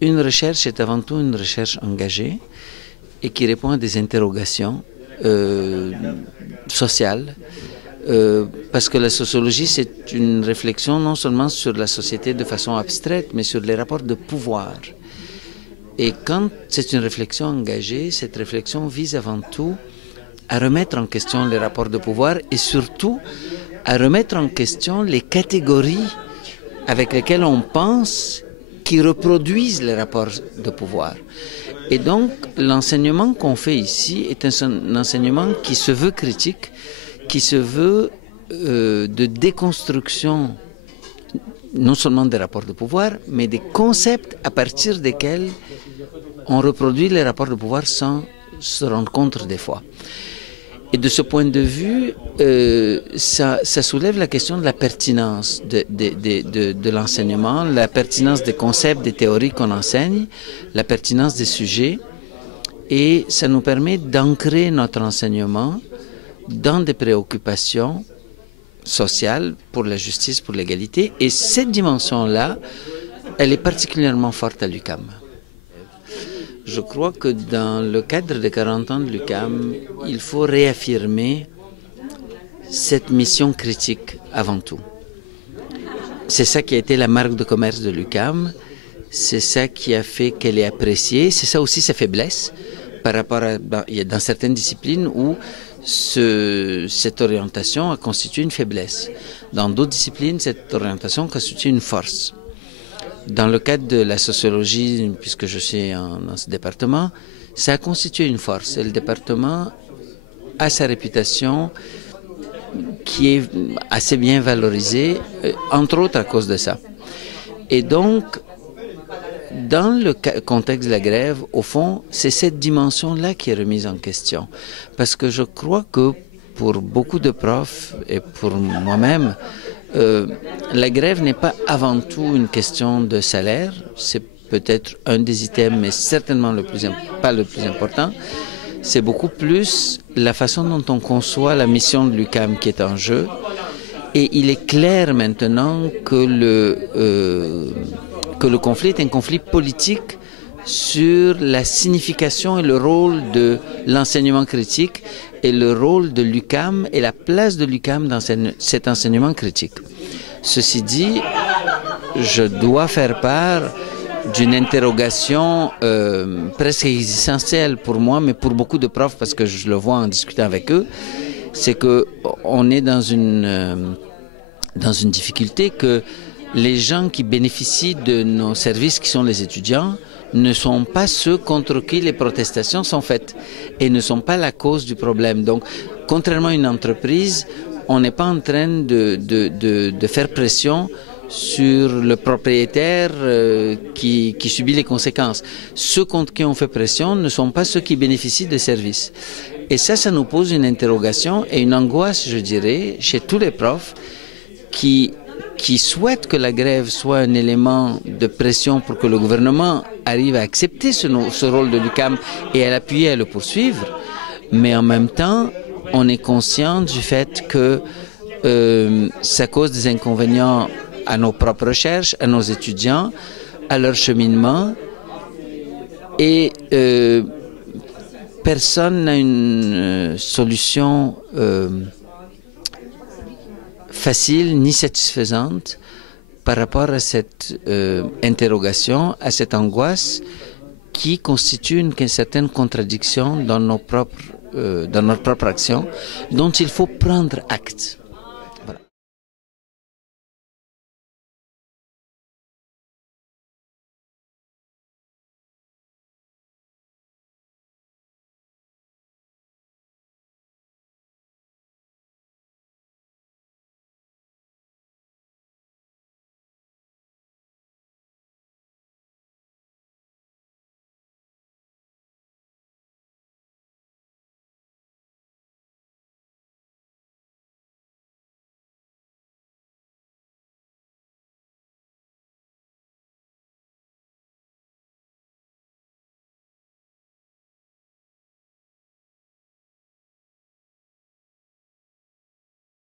Une recherche est avant tout une recherche engagée et qui répond à des interrogations sociales. Parce que la sociologie, c'est une réflexion non seulement sur la société de façon abstraite, mais sur les rapports de pouvoir. Et quand c'est une réflexion engagée, cette réflexion vise avant tout à remettre en question les rapports de pouvoir et surtout à remettre en question les catégories avec lesquelles on pense qui reproduisent les rapports de pouvoir. Et donc, l'enseignement qu'on fait ici est un enseignement qui se veut critique, qui se veut de déconstruction non seulement des rapports de pouvoir, mais des concepts à partir desquels on reproduit les rapports de pouvoir sans se rendre compte des fois. Et de ce point de vue, ça soulève la question de la pertinence de l'enseignement, la pertinence des concepts, des théories qu'on enseigne, la pertinence des sujets, et ça nous permet d'ancrer notre enseignement dans des préoccupations sociales pour la justice, pour l'égalité, et cette dimension-là, elle est particulièrement forte à l'UQAM. Je crois que dans le cadre des 40 ans de l'UQAM, il faut réaffirmer cette mission critique avant tout. C'est ça qui a été la marque de commerce de l'UQAM, c'est ça qui a fait qu'elle est appréciée, c'est ça aussi sa faiblesse par rapport à dans certaines disciplines où cette orientation a constitué une faiblesse. Dans d'autres disciplines, cette orientation constitue une force. Dans le cadre de la sociologie, puisque je suis dans ce département, ça a constitué une force. Et le département a sa réputation qui est assez bien valorisée, entre autres à cause de ça. Et donc, dans le contexte de la grève, au fond, c'est cette dimension-là qui est remise en question. Parce que je crois que pour beaucoup de profs et pour moi-même, la grève n'est pas avant tout une question de salaire. C'est peut-être un des items, mais certainement pas le plus important. C'est beaucoup plus la façon dont on conçoit la mission de l'UQAM qui est en jeu. Et il est clair maintenant que le conflit est un conflit politique sur la signification et le rôle de l'enseignement critique et le rôle de l'UQAM et la place de l'UQAM dans cet enseignement critique. Ceci dit, je dois faire part d'une interrogation presque existentielle pour moi, mais pour beaucoup de profs, parce que je le vois en discutant avec eux, c'est qu'on est dans une difficulté que les gens qui bénéficient de nos services, qui sont les étudiants, ne sont pas ceux contre qui les protestations sont faites et ne sont pas la cause du problème. Donc, contrairement à une entreprise, on n'est pas en train de faire pression sur le propriétaire qui subit les conséquences. Ceux contre qui on fait pression ne sont pas ceux qui bénéficient des services. Et ça nous pose une interrogation et une angoisse, je dirais, chez tous les profs qui souhaitent que la grève soit un élément de pression pour que le gouvernement arrive à accepter ce rôle de l'UQAM et à l'appuyer, à le poursuivre. Mais en même temps, on est conscient du fait que ça cause des inconvénients à nos propres recherches, à nos étudiants, à leur cheminement. Et personne n'a une solution facile ni satisfaisante par rapport à cette interrogation, à cette angoisse qui constitue une certaine contradiction dans notre propre action dont il faut prendre acte.